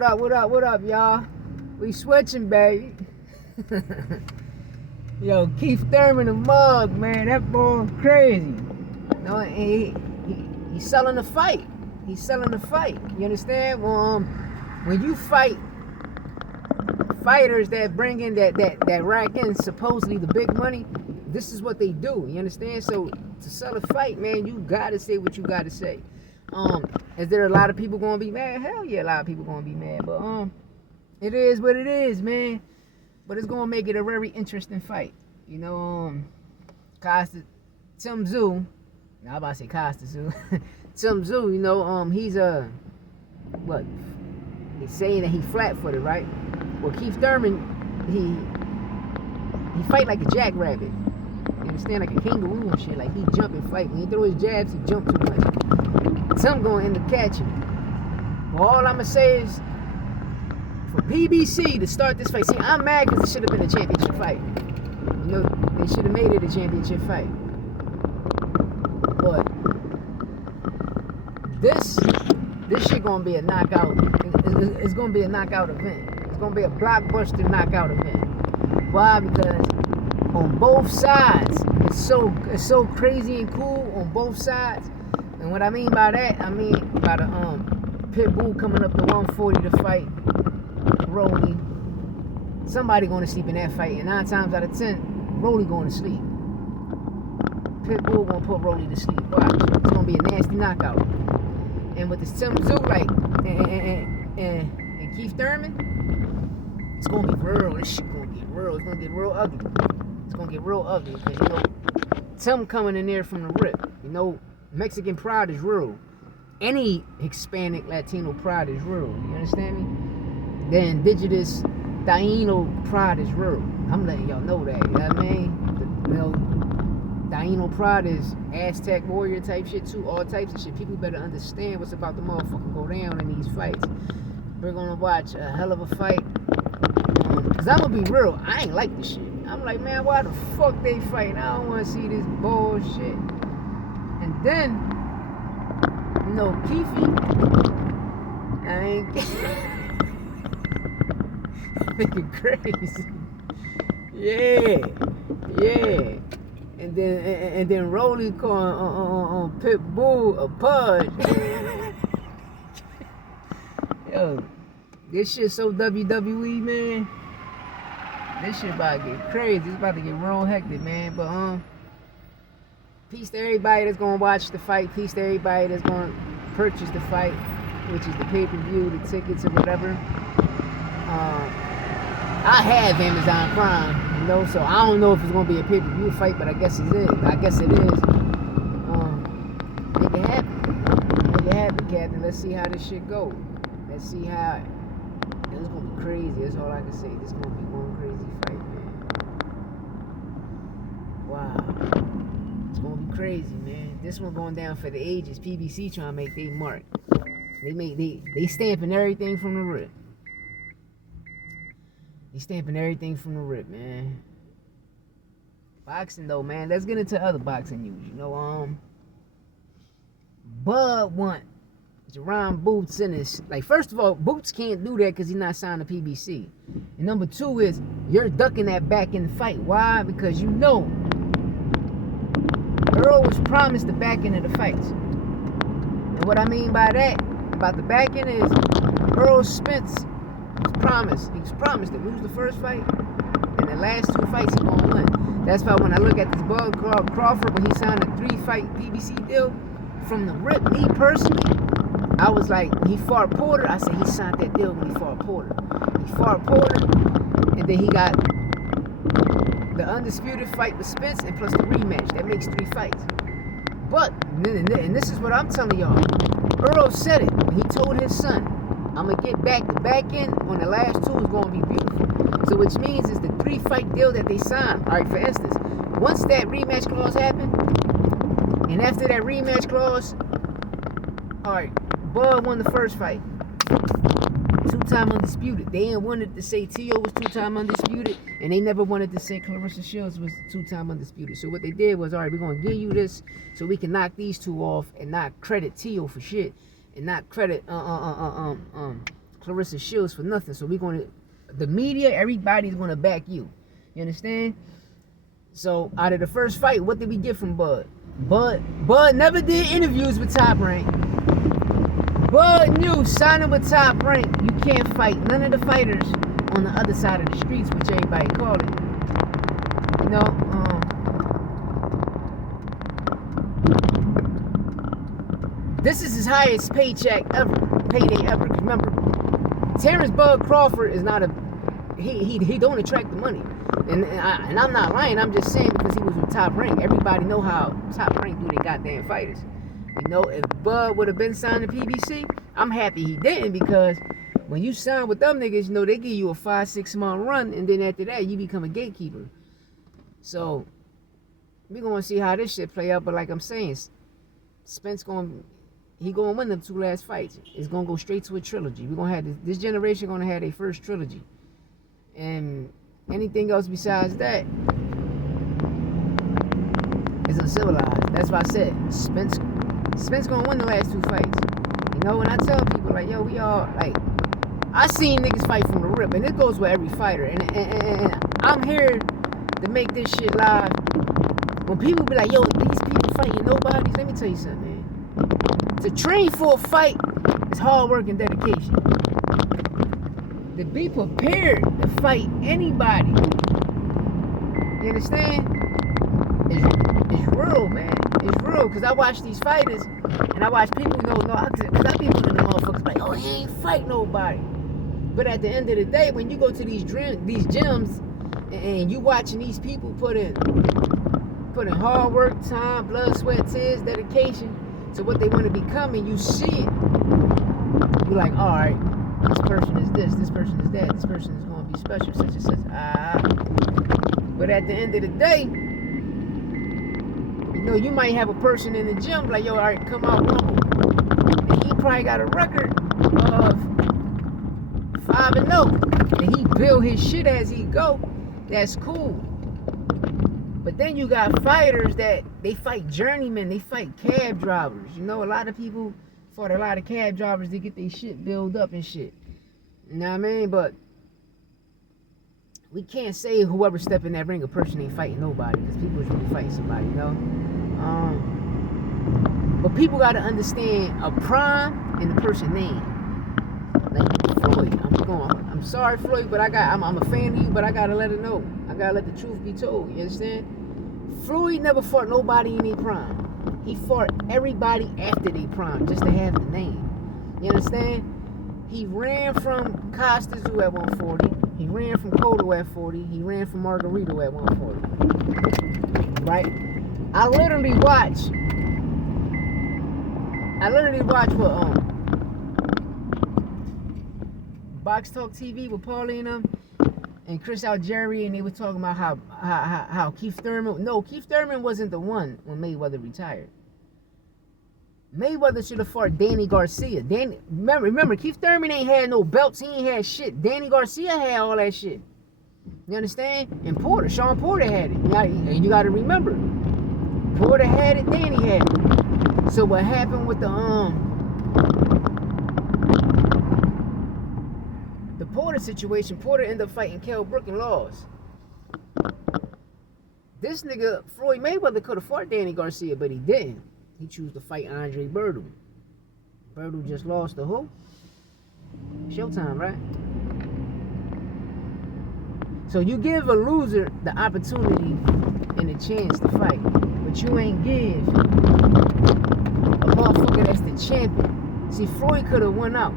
What up, y'all? We switching, baby. Yo, Keith Thurman the mug, man. That boy crazy. No, and he's selling the fight. He's selling the fight. You understand? Well, when you fight fighters that bring in that rack in supposedly the big money, this is what they do. You understand? So to sell a fight, man, you gotta say what you gotta say. Is there a lot of people gonna be mad? Hell yeah, a lot of people gonna be mad. But it is what it is, man. But it's gonna make it a very interesting fight. You know, Tszyu. Now I'm about to say Tszyu. Tszyu, you know, he's what? They're saying that he flat-footed, right? Well, Keith Thurman, he fight like a jackrabbit. You understand? Like a kangaroo and shit. Like he jump and fight. When he throw his jabs, he jump too much. Some gonna end up catching. But all I'ma say is, for PBC to start this fight, see, I'm mad because it should have been a championship fight. You know, they should have made it a championship fight. But this shit gonna be a knockout. It's gonna be a knockout event. It's gonna be a blockbuster knockout event. Why? Because on both sides, it's so crazy and cool on both sides. And what I mean by that, I mean by the Pitbull coming up to 140 to fight Rolly. Somebody going to sleep in that fight, and 9 times out of 10, Rolly going to sleep. Pitbull going to put Rolly to sleep. Watch, it's going to be a nasty knockout. And with this Tszyu, like, and Keith Thurman, it's going to be real. This shit going to get real. It's going to get real ugly. It's going to get real ugly because, you know, Tim coming in there from the rip. You know, Mexican pride is real. Any Hispanic Latino pride is real. You understand me? The indigenous Taino pride is real. I'm letting y'all know that. You know what I mean? You know, Taino pride is Aztec warrior type shit too. All types of shit. People better understand what's about to motherfucking go down in these fights. We're gonna watch a hell of a fight. Cause I'm gonna be real. I ain't like this shit. I'm like, man, why the fuck they fighting? I don't want to see this bullshit. And then, you know, Keefy, I ain't thinking crazy. Yeah. And then Rolly calling on Pitbull a pudge. Yo, this shit so WWE, man. This shit about to get crazy. It's about to get real hectic, man. But peace to everybody that's gonna watch the fight. Peace to everybody that's gonna purchase the fight, which is the pay-per-view, the tickets, or whatever. I have Amazon Prime, you know, so I don't know if it's gonna be a pay-per-view fight, but I guess it is. Make it happen. Make it happen, Captain. Let's see how this shit goes. Let's see how. It's gonna be crazy. That's all I can say. This is gonna be one crazy fight, man. Wow. It's gonna be crazy, man. This one going down for the ages. PBC trying to make their mark. They stamping everything from the rip. They stamping everything from the rip, man. Boxing though, man. Let's get into other boxing news. You know, Bud want Jerron Boots in this. Like, first of all, Boots can't do that because he's not signed to PBC. And number 2 is you're ducking that back in the fight. Why? Because you know Earl was promised the back end of the fights. And what I mean by that, about the back end, is Earl Spence was promised. He was promised to lose the first fight, and the last 2 fights he gonna win. That's why when I look at this Bud Crawford, when he signed a 3-fight PBC deal, from the rip, me personally, I was like, when he fought Porter, I said he signed that deal when he fought Porter. He fought Porter, and then he got the undisputed fight with Spence, and plus the rematch. That makes 3 fights. But, and this is what I'm telling y'all, Earl said it when he told his son, I'm going to get back the back end on the last 2 is going to be beautiful. So which means is the 3-fight deal that they signed. All right, for instance, once that rematch clause happened, and after that rematch clause, all right, Bud won the first fight. 2-time undisputed. They ain't wanted to say T.O. was 2-time undisputed, and they never wanted to say Clarissa Shields was 2-time undisputed. So what they did was, all right, we're going to give you this so we can knock these 2 off and not credit T.O. for shit, and not credit Clarissa Shields for nothing. So the media, everybody's gonna back you. You understand? So out of the first fight, what did we get from Bud? Bud never did interviews with Top Rank. Bud knew signing with Top Rank, you can't fight none of the fighters on the other side of the streets, which everybody call it. You know, this is his highest payday ever. Remember, Terrence Bud Crawford is not he don't attract the money. And I'm not lying, I'm just saying because he was with Top Rank. Everybody know how Top Rank do their goddamn fighters. You know, if Bud would have been signed to PBC, I'm happy he didn't, because when you sign with them niggas, you know, they give you a 5-6 month run, and then after that, you become a gatekeeper. So, we're going to see how this shit play out, but like I'm saying, Spence he going to win them 2 last fights. It's going to go straight to a trilogy. We're going to have this generation going to have their first trilogy. And anything else besides that is uncivilized. That's why I said Spence gonna win the last 2 fights. You know, when I tell people like, yo, we all like, I seen niggas fight from the rip, and it goes with every fighter. And I'm here to make this shit live. When people be like, yo, these people fighting nobodies, let me tell you something, man. To train for a fight is hard work and dedication. To be prepared to fight anybody, you understand? It's real, man. It's real, because I watch these fighters, and I watch people because I be looking at the motherfuckers like, oh, he ain't fight nobody. But at the end of the day, when you go to these gyms, and you watching these people put in hard work, time, blood, sweat, tears, dedication to what they want to become, and you see it, you're like, all right, this person is this person is that, this person is going to be special, such and such. But at the end of the day, you know, you might have a person in the gym like, yo, all right, come out, rumble. And he probably got a record of 5-0. And he build his shit as he go. That's cool. But then you got fighters that they fight journeymen, they fight cab drivers. You know, a lot of people fought a lot of cab drivers to get their shit built up and shit. You know what I mean? But we can't say whoever step in that ring, a person ain't fighting nobody, because people is really fighting somebody, you know? But people got to understand a prime and the person name. Like Floyd, I'm sorry, Floyd, but I'm a fan of you, but I gotta let it know. I gotta let the truth be told. You understand? Floyd never fought nobody in their prime. He fought everybody after their prime just to have the name. You understand? He ran from Costas at 140. He ran from Cotto at 40. He ran from Margarito at 140. Right? I literally watched what Box Talk TV with Paulie and Chris Algieri, and they were talking about how Keith Thurman wasn't the one when Mayweather retired. Mayweather should have fought Danny Garcia. Remember, Keith Thurman ain't had no belts. He ain't had shit. Danny Garcia had all that shit. You understand? And Sean Porter had it. And you got to remember, Porter had it, Danny had it. So what happened with the Porter situation? Porter ended up fighting Kell Brook and lost. This nigga Floyd Mayweather could have fought Danny Garcia, but he didn't. He chose to fight Andre Berto. Berto just lost to who? Showtime, right? So you give a loser the opportunity and the chance to fight, but you ain't give a motherfucker that's the champion. See, Floyd could have won out.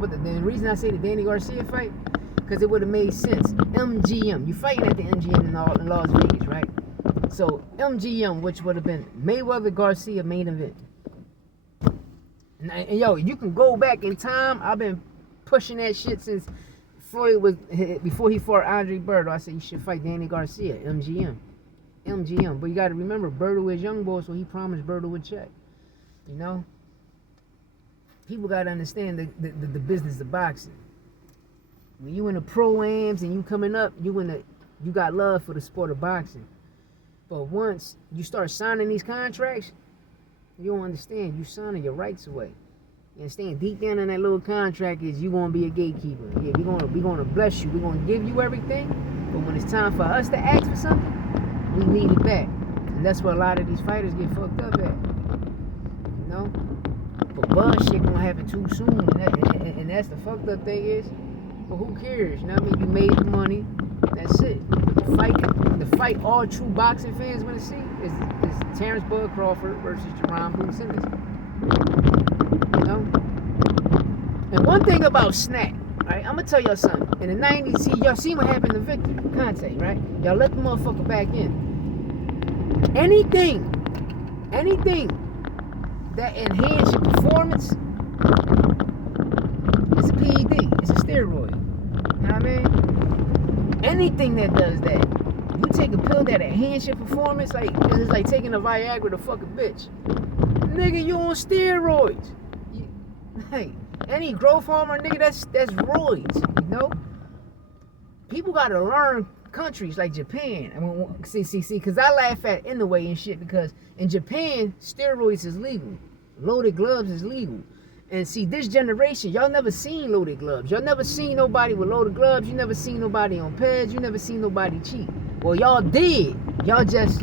With the reason I say the Danny Garcia fight, because it would have made sense. MGM, you fighting at the MGM in Las Vegas, right? So MGM, which would have been Mayweather Garcia main event. And yo, you can go back in time. I've been pushing that shit since Floyd was, before he fought Andre Berto. I said you should fight Danny Garcia, MGM. But you got to remember, Berto is young boy, so he promised Berto would check. You know, people got to understand the business of boxing. When you in the pro-ams and you coming up, you got love for the sport of boxing. But once you start signing these contracts, you don't understand. You signing your rights away. You understand? Deep down in that little contract is you gonna be a gatekeeper. Yeah, we gonna bless you. We gonna give you everything, but when it's time for us to ask for something, we need it back. And that's where a lot of these fighters get fucked up at. You know? But bullshit gonna happen too soon, and that's the fucked up thing is. But who cares? You know what I mean? You made the money. That's it. The fight all true boxing fans want to see is Terrence Bud Crawford versus Jerome Boone Simmons. You know? And one thing about Snack, right? I'm gonna tell y'all something. In the 90s, y'all seen what happened to Victor Conte, right? Y'all let the motherfucker back in. Anything that enhance your performance is a PED. It's a steroid. You know what I mean? Anything that does that. You take a pill that enhance your performance, like it's like taking a Viagra to fuck a bitch. Nigga, you on steroids. Hey, any growth hormone, nigga, that's roids, you know? People gotta learn countries like Japan. I mean, see, because I laugh at in the way and shit because in Japan, steroids is legal. Loaded gloves is legal. And see, this generation, y'all never seen loaded gloves. Y'all never seen nobody with loaded gloves. You never seen nobody on pads. You never seen nobody cheat. Well, y'all did. Y'all just,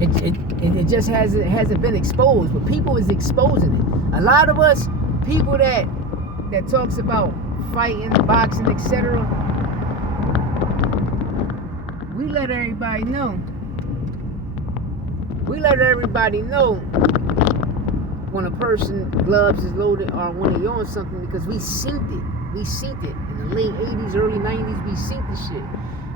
it just hasn't been exposed. But people is exposing it. A lot of us, people that talks about fighting, boxing, etc., we let everybody know. When a person gloves is loaded or when they on something because we synced it in the late 80s, early 90s. We synced the shit.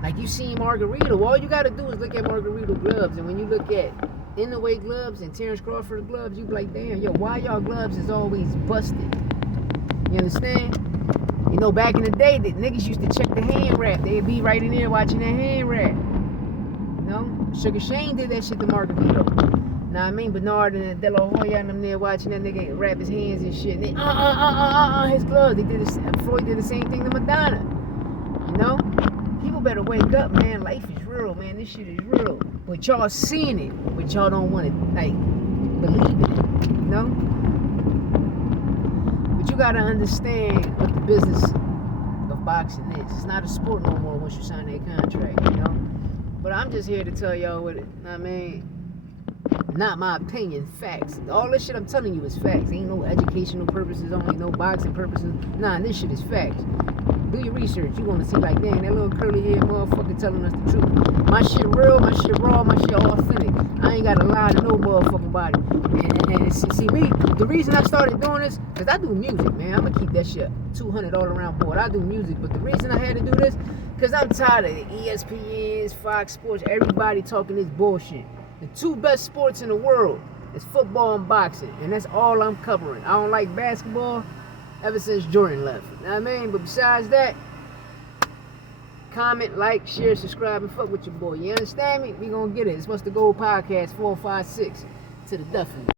Like you seen Margarito. All you gotta do is look at Margarito gloves, and when you look at Inouye gloves and Terrence Crawford gloves, you be like, damn, yo, why y'all gloves is always busted? You understand? You know, back in the day, the niggas used to check the hand wrap. They'd be right in there watching that hand wrap. You know, Sugar Shane did that shit to Margarito. Know what I mean? Bernard and De La Hoya and them there watching that nigga wrap his hands and shit. And they, his gloves. They did Floyd did the same thing to Madonna. You know? People better wake up, man. Life is real, man. This shit is real. But y'all seeing it, but y'all don't want to, like, believe in it. You know? But you gotta understand what the business of boxing is. It's not a sport no more once you sign that contract, you know? But I'm just here to tell y'all what it, know what I mean? Not my opinion, facts. All this shit I'm telling you is facts. Ain't no educational purposes, only no boxing purposes. Nah, this shit is facts. Do your research. You want to see like, dang, that little curly haired motherfucker telling us the truth. My shit real, my shit raw, my shit authentic. I ain't got to lie to no motherfucking body. And see me, the reason I started doing this, because I do music, man. I'm going to keep that shit 200 all around board. I do music, but the reason I had to do this, because I'm tired of the ESPNs, Fox Sports, everybody talking this bullshit. The two best sports in the world is football and boxing, and that's all I'm covering. I don't like basketball ever since Jordan left. You know what I mean? But besides that, comment, like, share, subscribe, and fuck with your boy. You understand me? We gonna get it. It's What's the Gold Podcast 456 to the death of me.